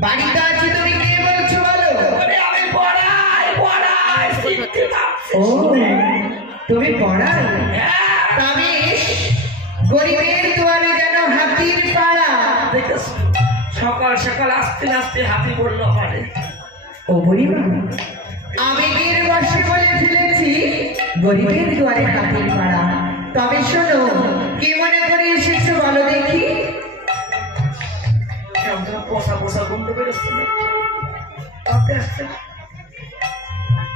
বাড়িতে আছি তুমি কে বলছো বলো? আমি পড়াই পড়াই ও তুমি পড়াই? হ্যাঁ। গরিবের দুয়ারে যেন হাতির পাড়া। সকাল সকাল আস্তে আস্তে হাতি বলল পারে। ও গরিবা আবেগের বসে বলে ফেলেছি গরিবের দুয়ারে হাতির পাড়া। তবে শোনো কি মনে করে এসেছ বলো দেখি? পশা পশা গন্ধ বেরোচ্ছে না। তাতে আসছে না।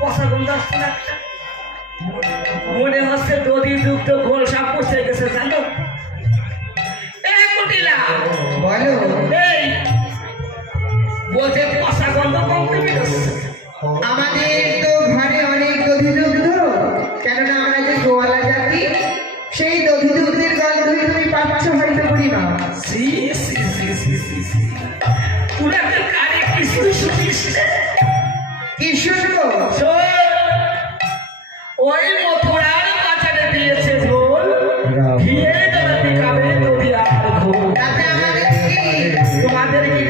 পশা গন্ধ আসছে না। একটা মনে হচ্ছে দধি দুগ্ধ ঘোল সাপ পচে গেছে, জানো?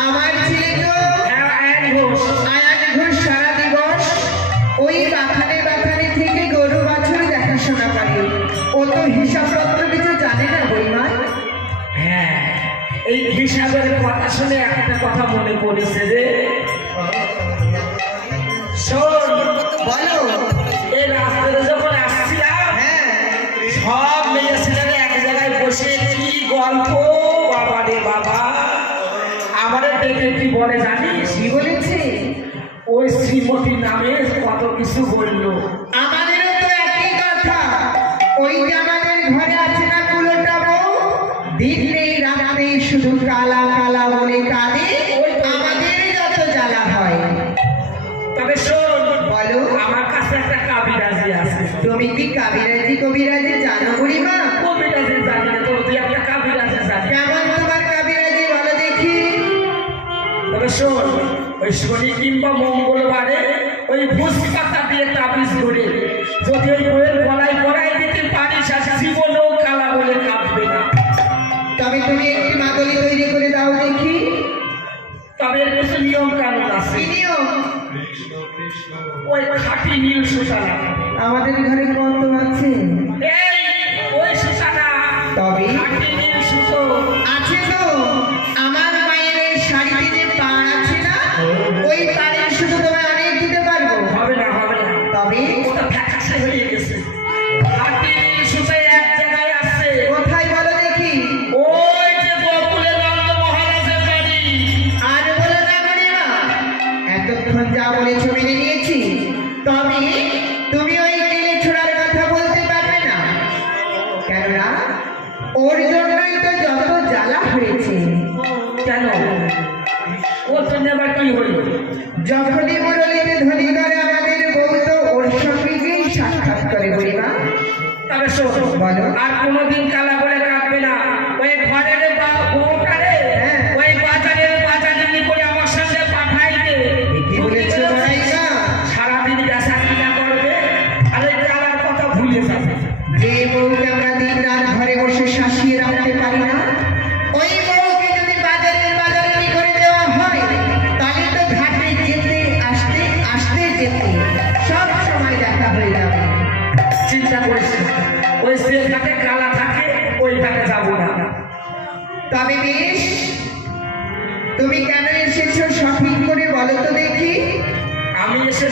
আমার ছেলে তো হ্যাঁ আয়ান ঘোষ। আয়ান ঘোষ সারা দিবস ওই বাথানে বাথানে থেকে গরু বাছুর দেখাশোনা করে। ও তো হিসাবপত্র কিছু জানে না বইমা হ্যাঁ এই হিসাবের কথা শুনে একটা কথা মনে পড়েছে যে শোন বলো। এই রাস্তাতে যখন আসছিলাম হ্যাঁ। সব মেয়ে ছেলেরা এক জায়গায় বসে কি গল্প? বাবা রে দেখে কি বলে জানিস? কি বলেছে? ওই শ্রীমতী নামে কত কিছু বলল। আমাদেরও তো একই কথা। ওই যে আমাদের ঘরে আছে না কুলোটা বউ দিন নেই রাত নেই শুধু কালা শনি কিংবা মঙ্গলবারে ওই ভুসি পাতা দিয়ে তাবিজ করে। যদি ওই বইয়ের গলায় পড়াই দিতে পারিস আর জীবনেও কালা বলে কাঁদবে না। তবে তুমি একটি মাদলি তৈরি করে দাও দেখি। তবে এর কিছু নিয়ম কানুন আছে। নিয়ম? ওই খাঁটি নীল সুতানা আমাদের ঘরে কত আছে। এই ওই সুতানা তবে? খাঁটি নীল আছে তো। আমার Lord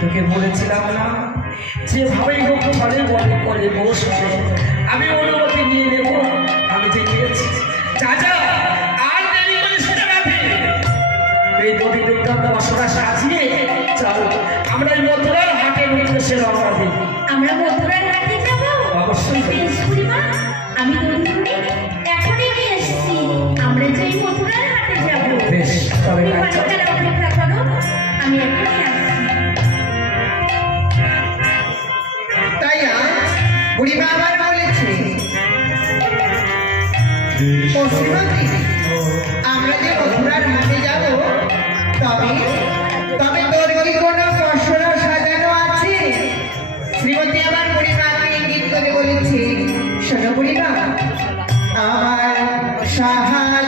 তোকে বলেছিলাম না যেভাবেই হোক বলে বলে বলে বসে আমি অনুমতি নিয়ে নেব। আমি যে নিয়েছি চাচা আর দেরি করিস না চল আমরা এই মথুরার হাটের উদ্দেশ্যে রওনা দিই। আমরা মথুরা বুড়িমা আবার বলেছে আমরা যে মথুরার হাতে যাব, তবে তবে তোর কি কোনো পশরা সাজানো আছে? শ্রীমতী আবার বুড়িমাকে ইঙ্গিত করে বলেছে, শোনো বুড়িমা আমার সাহা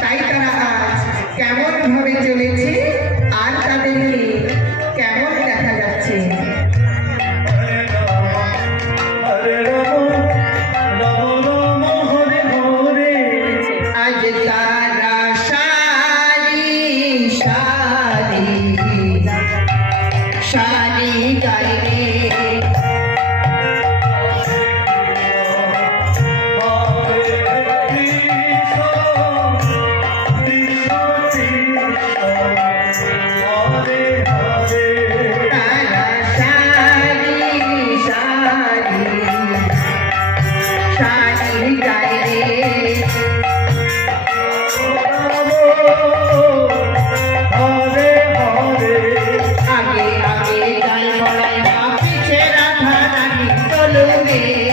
তাই তারা আজ কেমনভাবে চলেছে আর তাদেরকে কেমন দেখা যাচ্ছে? আজ তা সেরা ধারা তলবে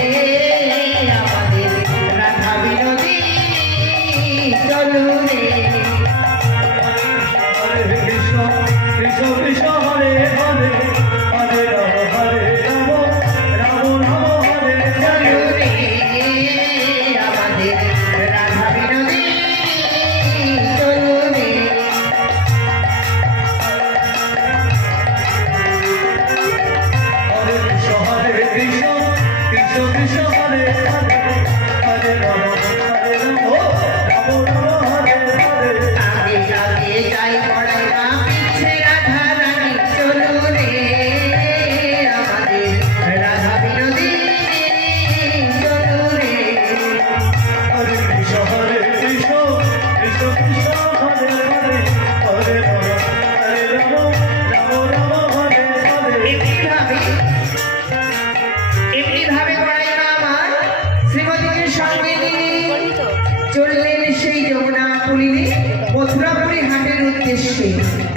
desfez.